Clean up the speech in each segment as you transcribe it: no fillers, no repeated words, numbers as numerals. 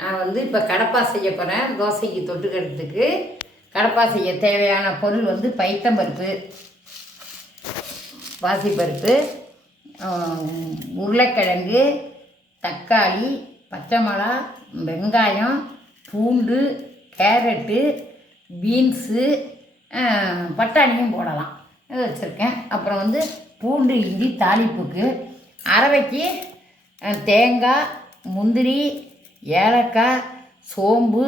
நான் வந்து இப்போ கடப்பா செய்ய போகிறேன். தோசைக்கு தொட்டுக்கிறதுக்கு கடப்பா செய்ய தேவையான பொருள் வந்து பைத்தம்பருப்பு, பாசிப்பருப்பு, உருளைக்கிழங்கு, தக்காளி, பச்சை மிளகா, வெங்காயம், பூண்டு, கேரட்டு, பீன்ஸு, பட்டாணியும் போடலாம். இது வச்சுருக்கேன். அப்புறம் வந்து பூண்டு இஞ்சி தாளிப்புக்கு, அரவைக்கு தேங்காய், முந்திரி, ஏலக்காய், சோம்பு,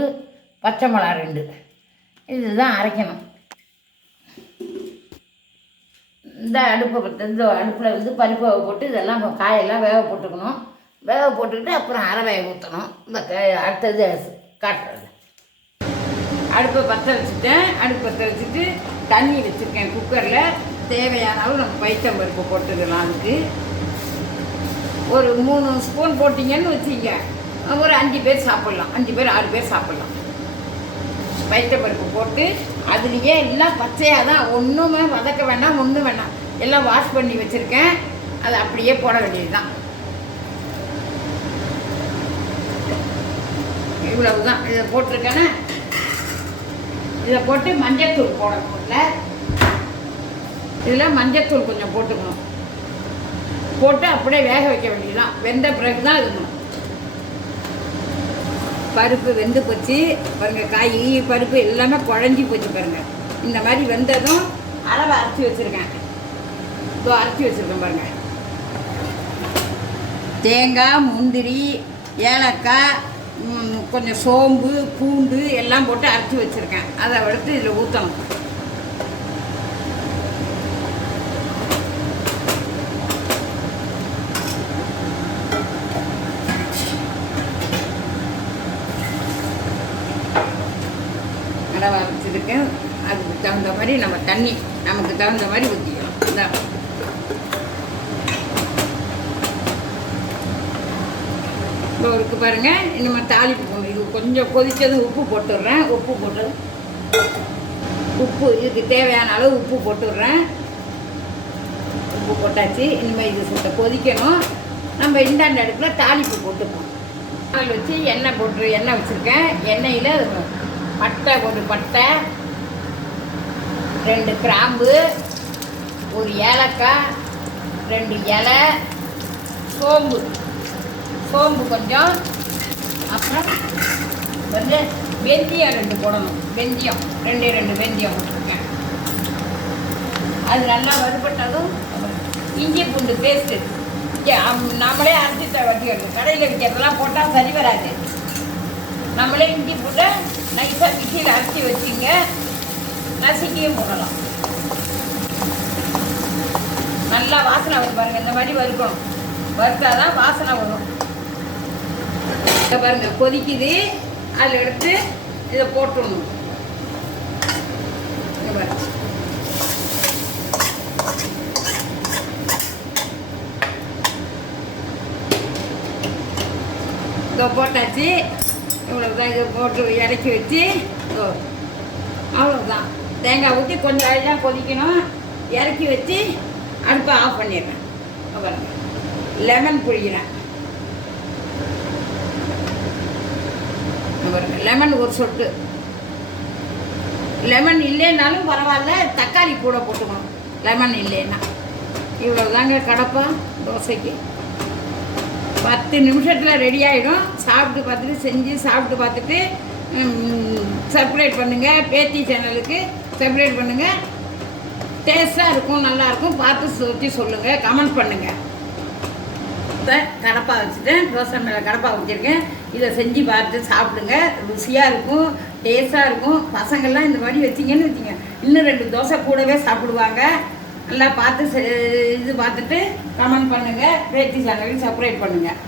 பச்சை மிளகா 2 இதுதான் அரைக்கணும். இந்த அடுப்பில் வந்து பருப்பை போட்டு இதெல்லாம் காயெல்லாம் வேக போட்டுக்கணும். வேக போட்டுக்கிட்டு அப்புறம் அரவையை ஊற்றணும். இந்த அடுத்தது காட்டுறது. அடுப்பை பற்ற வச்சுட்டு தண்ணி வச்சுருக்கேன். குக்கரில் தேவையான அளவு நம்ம பைத்தம்பருப்பு போட்டுக்கலாம். அதுக்கு ஒரு 3 ஸ்பூன் போட்டிங்கன்னு வச்சுக்க, ஒரு 5 பேர் சாப்பிட்லாம், 5 பேர் 6 பேர் சாப்பிட்லாம். பைத்தம்பருப்பு போட்டு அதுலேயே எல்லாம் பச்சையாக தான், ஒன்றுமே வதக்க வேண்டாம், ஒன்றும் வேண்டாம், எல்லாம் வாஷ் பண்ணி வச்சுருக்கேன். அதை அப்படியே போட வேண்டியது தான். இவ்வளவு தான். இதை போட்டிருக்கேன்னா இதை போட்டு மஞ்சத்தூள் போடணும். இதில் மஞ்சத்தூள் கொஞ்சம் போட்டுக்கணும். போட்டு அப்படியே வேக வைக்க வேண்டியதுதான். வெந்த பிறகு தான் இருக்கணும். பருப்பு வெந்து போச்சு பாருங்கள். காய் பருப்பு எல்லாமே குழஞ்சி போச்சு பாருங்கள். இந்த மாதிரி வெந்ததும் அரவை அரைச்சி வச்சுருக்கேன். அரைச்சி வச்சுருக்கேன் பாருங்கள். தேங்காய், முந்திரி, ஏலக்காய், கொஞ்சம் சோம்பு, பூண்டு எல்லாம் போட்டு அரைச்சி வச்சுருக்கேன். அதை எடுத்து இதில் ஊற்றணும். அளவாக வச்சுருக்கேன். அதுக்கு தகுந்த மாதிரி நம்ம தண்ணி நமக்கு தகுந்த மாதிரி ஊற்றிக்கலாம். இதான் இப்போ இருக்கு பாருங்கள். இனிமேல் தாளிப்பு போடணும். இது கொஞ்சம் கொதித்தது உப்பு போட்டுடுறேன். உப்பு இதுக்கு தேவையான அளவு உப்பு போட்டுடுறேன். உப்பு போட்டாச்சு. இனிமேல் இது கொதிக்கணும். நம்ம இந்தாண்ட அடுப்பில் தாளிப்பு போட்டுப்போம். அதில் வச்சு எண்ணெய் வச்சுருக்கேன். எண்ணெயில் பட்டை, ஒரு பட்டை, 2 கிராம்பு, ஒரு ஏலக்காய், 2 இலை, சோம்பு கொஞ்சம், அப்புறம் வந்து வெந்தயம் 2 போடணும். வெந்தயம் 2 வெந்தயம் போட்டிருக்கேன். அது நல்லா வறுபட்டதும் இஞ்சி பூண்டு பேஸ்ட்டு நம்மளே அரைச்சி வட்டிக்கணும். கடையில் விற்கிறதெல்லாம் போட்டால் சரி வராது. நம்மளே இஞ்சி பூண்டை நைஸாக மிக்சியில் அரைச்சி வச்சுங்க. நசுக்கியும் போடலாம். நல்லா வாசனை வரும் பாருங்கள். இந்த மாதிரி வறுக்கணும். வறுத்தாதான் வாசனை வரும். பாருங்கள் கொதிக்குது. அதில் எடுத்து இதை போட்டுடணும். இதை போட்டாச்சு. இவ்வளோதான். இதை போட்டு இறக்கி வச்சு அவ்வளோதான். தேங்காய் ஊற்றி கொஞ்சம் அழகாக கொதிக்கணும். இறக்கி வச்சு அடுப்பை ஆஃப் பண்ணிடுறேன். அப்புறம் லெமன் புழிகிறேன். லெமன் ஒரு சொட்டு. லெமன் இல்லைன்னாலும் பரவாயில்ல, தக்காளி கூட போட்டுக்கணும் லெமன் இல்லைன்னா. இவ்வளோதாங்க கடப்பா தோசைக்கு. 10 நிமிஷத்தில் ரெடி ஆகிடும். சாப்பிட்டு பார்த்துட்டு செஞ்சு சாப்பிட்டு பார்த்துட்டு சப்ஸ்கிரைப் பண்ணுங்கள். பேத்தி சேனலுக்கு சப்ஸ்கிரைப் பண்ணுங்கள். டேஸ்ட்டாக இருக்கும், நல்லாயிருக்கும். பார்த்து வச்சு சொல்லுங்கள், கமெண்ட் பண்ணுங்கள். கடப்பா வச்சுட்டேன். தோசை மேலே கடப்பா வச்சுருக்கேன். இதை செஞ்சு பார்த்து சாப்பிடுங்க. ருசியாக இருக்கும், டேஸ்ட்டாக இருக்கும். பசங்கள்லாம் இந்த மாதிரி வச்சிங்கன்னு வச்சுங்க, இன்னும் 2 தோசை கூடவே சாப்பிடுவாங்க. நல்லா பார்த்து இது பார்த்துட்டு கமெண்ட் பண்ணுங்கள். பேத்தி சேனலுக்கு சப்ஸ்கிரைப் பண்ணுங்கள்.